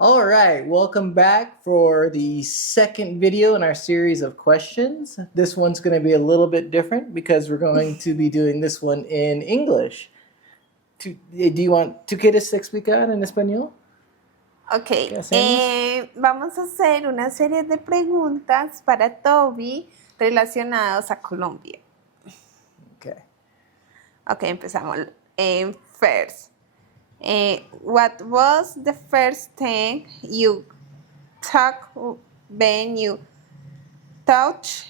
All right, welcome back for the second video in our series of questions. This one's going to be a little bit different because we're going to be doing this one in English. Do you want ¿Tú quieres explicar en español? Ok, ¿Qué hacemos? vamos a hacer una serie de preguntas para Toby relacionados a Colombia. Okay. Ok, empezamos. First, what was the first thing you took when you touched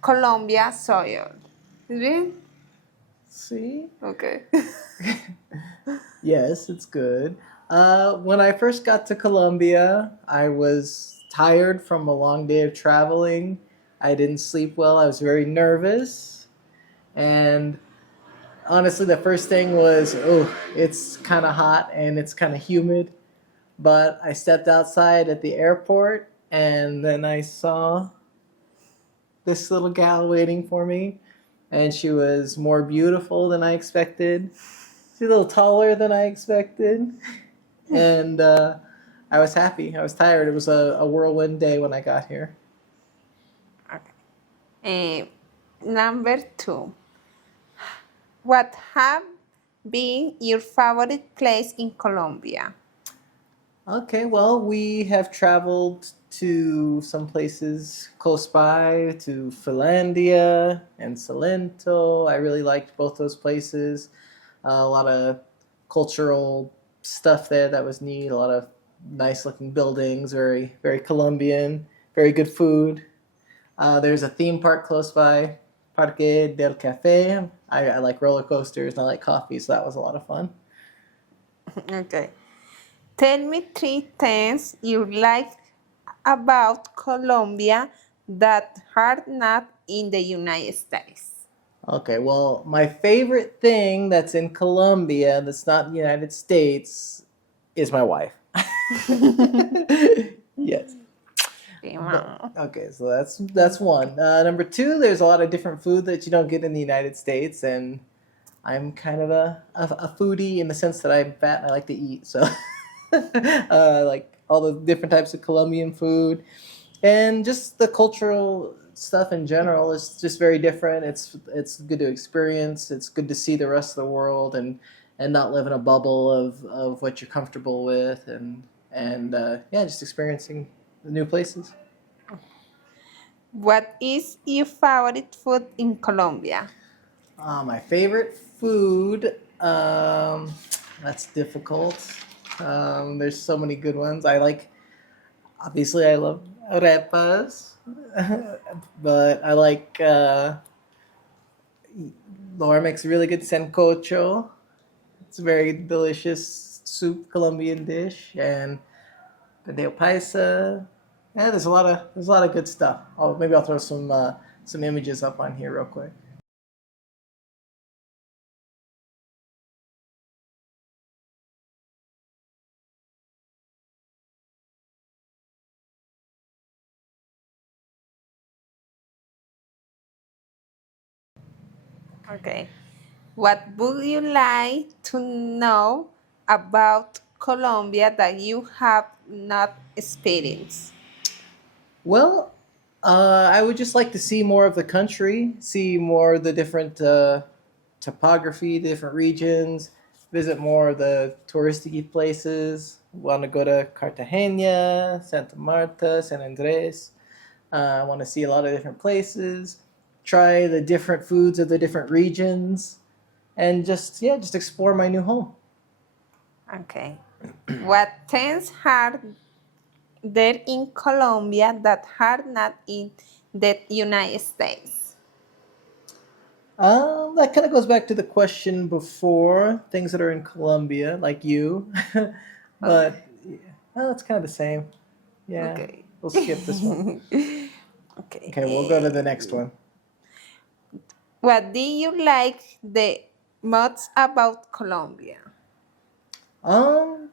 Colombia soil? Bien? See? Okay. Yes, it's good. When I first got to Colombia, I was tired from a long day of traveling. I didn't sleep well. I was very nervous. And honestly, the first thing was, oh, it's kind of hot and it's kind of humid. But I stepped outside at the airport and then I saw this little gal waiting for me. And she was more beautiful than I expected. She's a little taller than I expected. And I was happy. I was tired. It was a whirlwind day when I got here. Okay. Number 2. What have been your favorite place in Colombia? Okay, well, we have traveled to some places close by, to Finlandia and Salento. I really liked both those places. A lot of cultural stuff there that was neat. A lot of nice looking buildings, very, very Colombian, very good food. There's a theme park close by, Parque del Café. I like roller coasters and I like coffee, so that was a lot of fun. Okay. Tell me 3 things you like about Colombia that are not in the United States. Okay, well, my favorite thing that's in Colombia that's not in the United States is my wife. Yes. Okay, so that's one. Number 2, there's a lot of different food that you don't get in the United States, and I'm kind of a foodie in the sense that I'm fat and I like to eat. So like all the different types of Colombian food, and just the cultural stuff in general is just very different. It's good to experience. It's good to see the rest of the world and not live in a bubble of what you're comfortable with and yeah, just experiencing the new places. What is your favorite food in Colombia? My favorite food, that's difficult. There's so many good ones. Obviously, I love arepas, but I like, Laura makes a really good sancocho. It's a very delicious soup, Colombian dish, and bandeja paisa. Yeah, there's a lot of good stuff. Maybe I'll throw some images up on here real quick. Okay. What would you like to know about Colombia that you have not experienced? Well, I would just like to see more of the country, see more of the different topography, the different regions, visit more of the touristy places. Want to go to Cartagena, Santa Marta, San Andres. I want to see a lot of different places, try the different foods of the different regions, and just explore my new home. Okay. What things are there in Colombia that are not in the United States? That kind of goes back to the question before, things that are in Colombia, like you. But yeah, well, it's kind of the same. Yeah, Okay. we'll skip this one. Okay. Okay, we'll go to the next one. What do you like the most about Colombia? Um,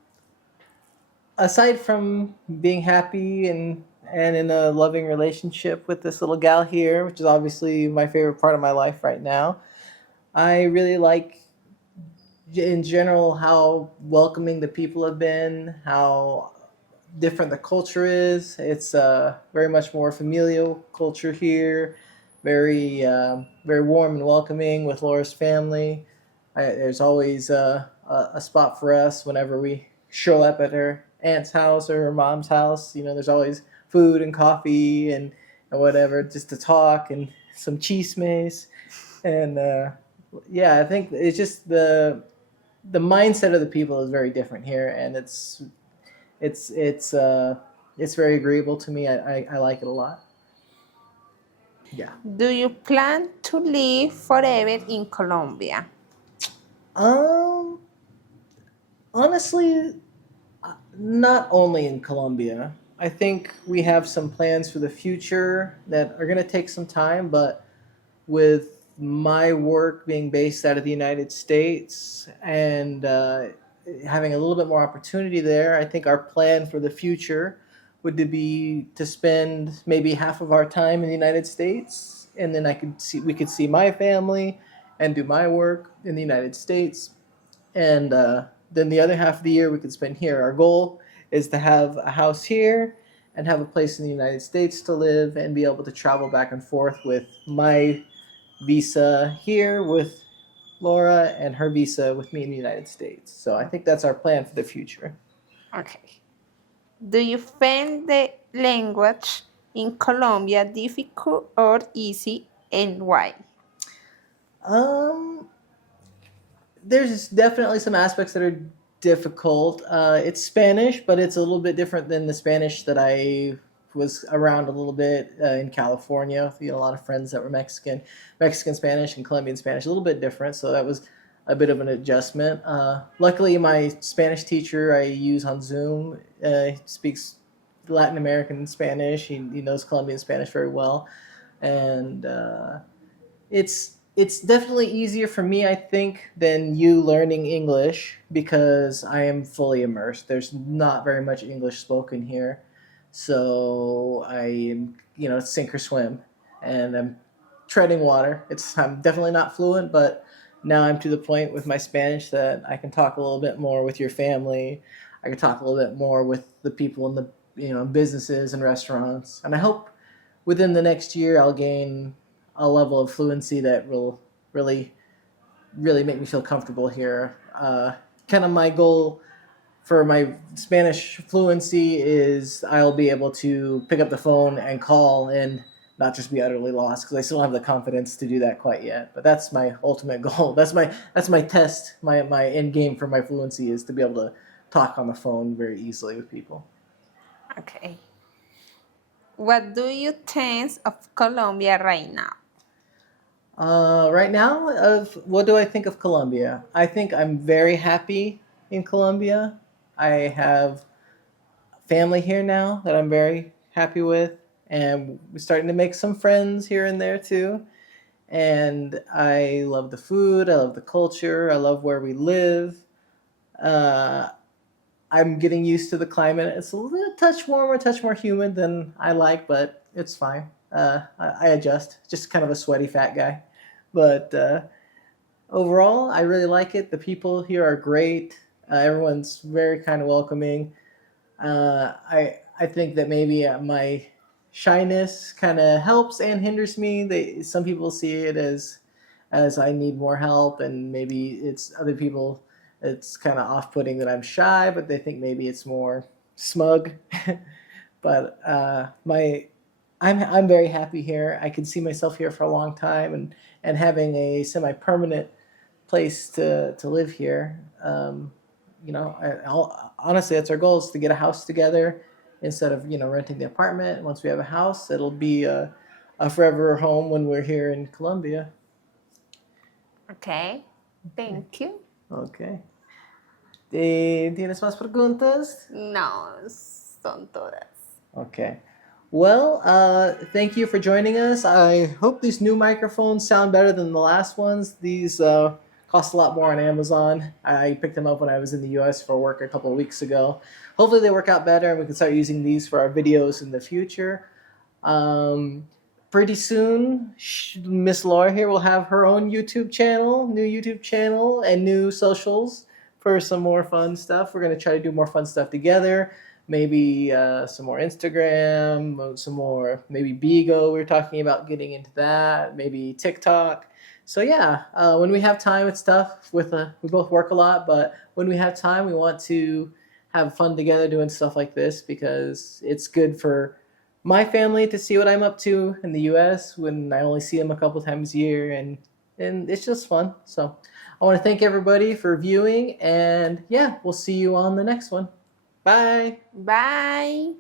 Aside from being happy and in a loving relationship with this little gal here, which is obviously my favorite part of my life right now, I really like in general how welcoming the people have been, how different the culture is. It's very much more familial culture here, very warm and welcoming with Laura's family. There's always a spot for us whenever we show up at her aunt's house or her mom's house. You know, there's always food and coffee and whatever just to talk and some chismes. And yeah, I think it's just the mindset of the people is very different here, and it's it's uh, it's very agreeable to me. I like it a lot. Yeah. Do you plan to live forever in Colombia? Um. Honestly, not only in Colombia. I think we have some plans for the future that are going to take some time, but with my work being based out of the United States and having a little bit more opportunity there, I think our plan for the future would to be to spend maybe half of our time in the United States, and then we could see my family and do my work in the United States, and then the other half of the year we could spend here. Our goal is to have a house here and have a place in the United States to live and be able to travel back and forth with my visa here with Laura and her visa with me in the United States. So I think that's our plan for the future. Okay. Do you find the language in Colombia difficult or easy, and why? Um, there's definitely some aspects that are difficult. It's Spanish, but it's a little bit different than the Spanish that I was around a little bit in California. You know, a lot of friends that were Mexican Spanish and Colombian Spanish, a little bit different. So that was a bit of an adjustment. Luckily, my Spanish teacher I use on Zoom speaks Latin American Spanish. He knows Colombian Spanish very well, and it's definitely easier for me, I think, than you learning English because I am fully immersed. There's not very much English spoken here, so I am, you know, sink or swim, and I'm treading water. I'm definitely not fluent, but now I'm to the point with my Spanish that I can talk a little bit more with your family. I can talk a little bit more with the people in the, you know, businesses and restaurants, and I hope within the next year I'll gain a level of fluency that will really, really make me feel comfortable here. Kind of my goal for my Spanish fluency is I'll be able to pick up the phone and call and not just be utterly lost because I still don't have the confidence to do that quite yet. But that's my ultimate goal. That's my test. My end game for my fluency is to be able to talk on the phone very easily with people. Okay. What do you think of Colombia right now? Right now, what do I think of Colombia? I think I'm very happy in Colombia. I have family here now that I'm very happy with, and we're starting to make some friends here and there too. And I love the food, I love the culture, I love where we live. Uh, I'm getting used to the climate. It's a little touch warmer, a touch more humid than I like, but it's fine. I adjust. Just kind of a sweaty fat guy. But overall, I really like it. The people here are great. Everyone's very kind of welcoming. I think that maybe my shyness kind of helps and hinders me. Some people see it as I need more help, and maybe it's other people. It's kind of off-putting that I'm shy, but they think maybe it's more smug. But I'm very happy here. I can see myself here for a long time, and having a semi-permanent place to live here. You know, honestly, that's our goal, is to get a house together instead of, you know, renting the apartment. Once we have a house, it'll be a forever home when we're here in Colombia. Okay. Thank you. Okay. ¿Tienes más preguntas? No, son todas. Okay. Well, thank you for joining us. I hope these new microphones sound better than the last ones. These cost a lot more on Amazon. I picked them up when I was in the US for work a couple of weeks ago. Hopefully they work out better and we can start using these for our videos in the future. pretty soon, Miss Laura here will have her own YouTube channel, new YouTube channel, and new socials for some more fun stuff. We're going to try to do more fun stuff together. Maybe some more Instagram, some more maybe Bigo. We were talking about getting into that. Maybe TikTok. So yeah, when we have time, it's tough. We both work a lot, but when we have time, we want to have fun together doing stuff like this because it's good for my family to see what I'm up to in the U.S. when I only see them a couple times a year, and it's just fun. So I want to thank everybody for viewing, and yeah, we'll see you on the next one. Bye. Bye.